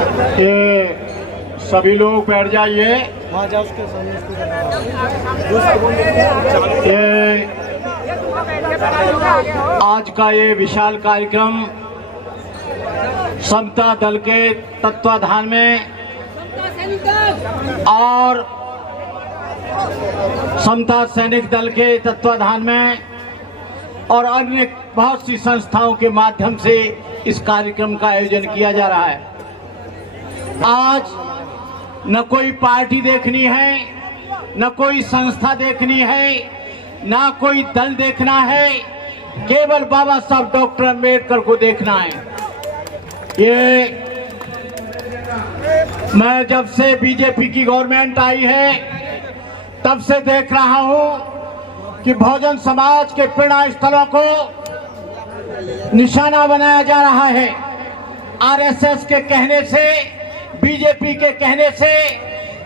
ये सभी लोग बैठ जाइए। ये आज का ये विशाल कार्यक्रम समता दल के तत्वाधान में और समता सैनिक दल के तत्वाधान में और अन्य बहुत सी संस्थाओं के माध्यम से इस कार्यक्रम का आयोजन किया जा रहा है। आज न कोई पार्टी देखनी है, न कोई संस्था देखनी है, न कोई दल देखना है, केवल बाबा साहब डॉक्टर अम्बेडकर को देखना है। ये मैं जब से बीजेपी की गवर्नमेंट आई है तब से देख रहा हूं कि बहुजन समाज के प्रेरणा स्थलों को निशाना बनाया जा रहा है। आरएसएस के कहने से, बीजेपी के कहने से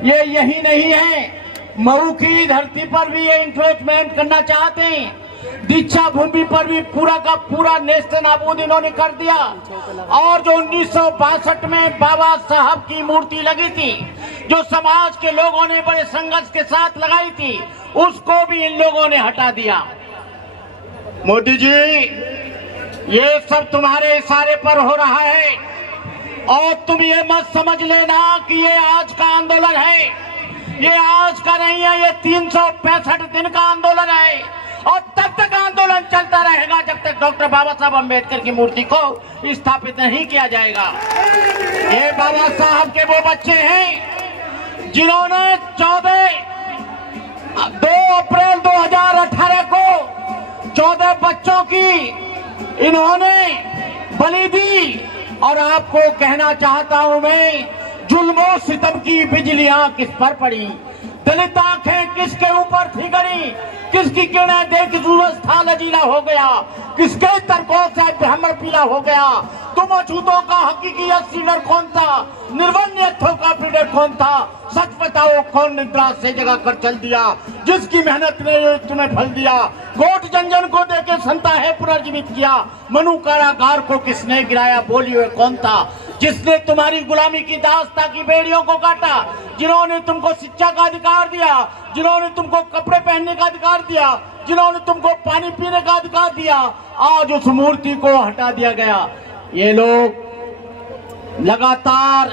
ये यही नहीं है, मऊ की धरती पर भी ये इंक्रोचमेंट करना चाहते हैं। दीक्षा भूमि पर भी पूरा का पूरा नेस्त नाबूद इन्होंने कर दिया। और जो 1962 में बाबा साहब की मूर्ति लगी थी, जो समाज के लोगों ने बड़े संघर्ष के साथ लगाई थी, उसको भी इन लोगों ने हटा दिया। मोदी जी, ये सब तुम्हारे इशारे पर हो रहा है और तुम ये मत समझ लेना कि ये आज का आंदोलन है। ये आज का नहीं है, ये 365 दिन का आंदोलन है और तब तक आंदोलन चलता रहेगा जब तक डॉक्टर बाबा साहब अम्बेडकर की मूर्ति को स्थापित नहीं किया जाएगा। ये बाबा साहब के वो बच्चे हैं जिन्होंने 2 अप्रैल 2018 को 14 बच्चों की इन्होंने बलि दी। और आपको कहना चाहता हूं मैं, जुल्मों सितम की बिजलियां किस पर पड़ी, दलित आंखें किसके ऊपर थी गड़ी, किसकी किरणें देख सूरज था लजीला हो गया, किसके तर्कों से ब्राह्मण पीला हो गया। तुम अछूतों का हकीकी लीडर कौन था, निर्वन्यथों का लीडर कौन था, सच बताओ कौन निद्रा से जगा कर चल दिया, जिसकी मेहनत ने तुम्हें फल दिया। गोट जंजन को देके संता है पुनर्जीवित किया, मनु कारागार को किसने गिराया, बोलिए कौन था, जिसने तुम्हारी गुलामी की दास्ता की बेड़ियों को काटा, जिन्होंने तुमको शिक्षा का अधिकार दिया, जिन्होंने तुमको कपड़े पहनने का अधिकार दिया, जिन्होंने तुमको पानी पीने का अधिकार दिया, आज उस मूर्ति को हटा दिया गया। ये लोग लगातार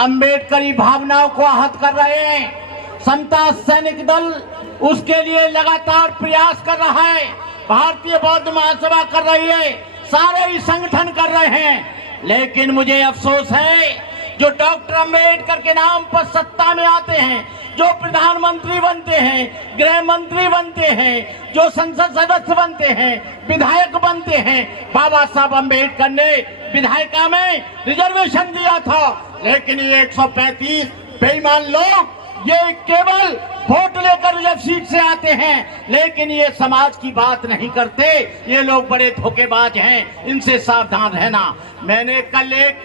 अंबेडकरी भावनाओं को आहत कर रहे हैं। समता सैनिक दल उसके लिए लगातार प्रयास कर रहा है, भारतीय बौद्ध महासभा कर रही है, सारे ही संगठन कर रहे हैं। लेकिन मुझे अफसोस है, जो डॉक्टर अम्बेडकर के नाम पर सत्ता में आते हैं, जो प्रधानमंत्री बनते हैं, गृह मंत्री बनते हैं, जो संसद सदस्य बनते हैं, विधायक बनते हैं, बाबा साहब अम्बेडकर ने विधायिका में रिजर्वेशन दिया था। लेकिन ये 135 बेईमान लोग ये केवल वोट लेकर रिजर्व सीट से आते हैं, लेकिन ये समाज की बात नहीं करते। ये लोग बड़े धोखेबाज हैं, इनसे सावधान रहना। मैंने कल एक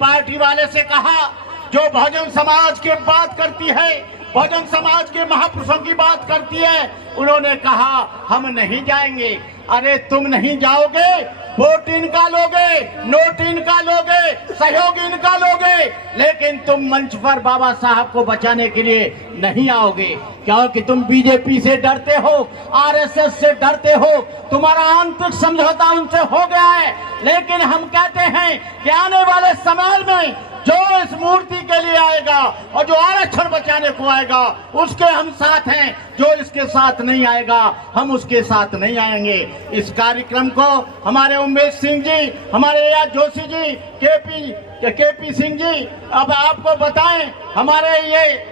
पार्टी वाले से कहा, जो बहुजन समाज की बात करती है, बहुजन समाज के महापुरुषों की बात करती है, उन्होंने कहा हम नहीं जाएंगे। अरे तुम नहीं जाओगे, वोट इनका लोगे, नोट इनका लोगे, सहयोग इनका लोगे, लेकिन तुम मंच पर बाबा साहब को बचाने के लिए नहीं आओगे, क्योंकि तुम बीजेपी से डरते हो, आरएसएस से डरते हो, तुम्हारा आंतरिक समझौता उनसे हो गया है। लेकिन हम कहते हैं कि आने वाले समय में जो इस मूर्ति के लिए आएगा और जो आरक्षण बचाने को आएगा, उसके हम साथ हैं। जो इसके साथ नहीं आएगा, हम उसके साथ नहीं आएंगे। इस कार्यक्रम को हमारे उमेश सिंह जी, हमारे एआर जोशी जी, केपी सिंह जी, अब आपको बताएं, हमारे ये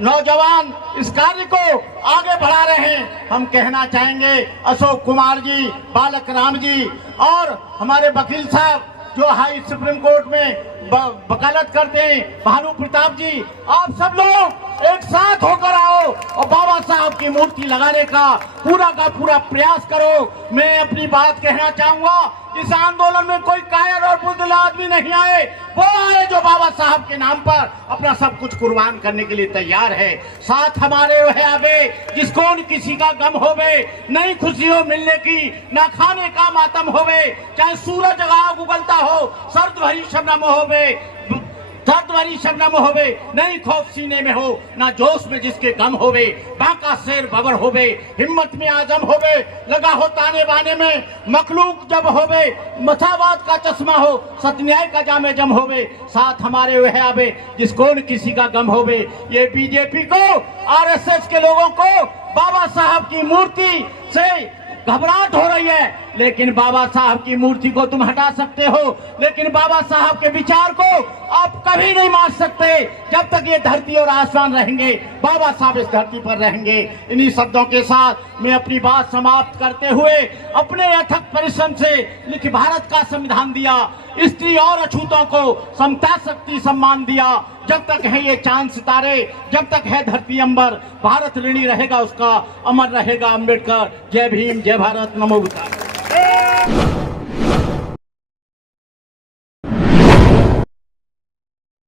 नौजवान इस कार्य को आगे बढ़ा रहे हैं। हम कहना चाहेंगे अशोक कुमार जी, बालक राम जी और हमारे वकील साहब जो हाई सुप्रीम कोर्ट में वकालत करते हैं, भानु प्रताप जी, आप सब लोग एक साथ होकर आओ और बाबा साहब की मूर्ति लगाने का पूरा प्रयास करो। मैं अपनी बात कहना चाहूंगा, इस आंदोलन में कोई कायर और बुज़दिल आदमी नहीं आए, वो आए जो बाबा साहब के नाम पर अपना सब कुछ कुर्बान करने के लिए तैयार है। साथ हमारे वह आगे जिसको किसी का गम होवे, नई खुशी हो मिलने की, ना खाने का मातम होवे, चाहे सूरज आग उगलता हो, सर्द भरी शबनम होवे, दर्द वाली शबनम होवे, नहीं खौफ सीने में हो, ना जोश में जिसके गम होवे, बाका शेर बबर होवे, हिम्मत में आजम होवे, लगा हो ताने बाने में, मखलूक जब होवे, मसावात का चश्मा हो, सत्याय का जामे जम होवे, साथ हमारे वह आवे जिसको न किसी का गम होवे। ये बीजेपी को, आरएसएस के लोगों को बाबा साहब की मूर्ति से घबराहट हो रही है, लेकिन बाबा साहब की मूर्ति को तुम हटा सकते हो, लेकिन बाबा साहब के विचार को आप कभी नहीं मार सकते। जब तक ये धरती और आसमान रहेंगे, बाबा साहब इस धरती पर रहेंगे। इन्हीं शब्दों के साथ मैं अपनी बात समाप्त करते हुए, अपने अथक परिश्रम से लिखित भारत का संविधान दिया, स्त्री और अछूतों को समता शक्ति सम्मान दिया। जब तक है ये चांद सितारे, जब तक है धरती अंबर, भारत ऋणी रहेगा उसका, अमर रहेगा अम्बेडकर। जय भीम, जय भारत, नमो बुद्धाय।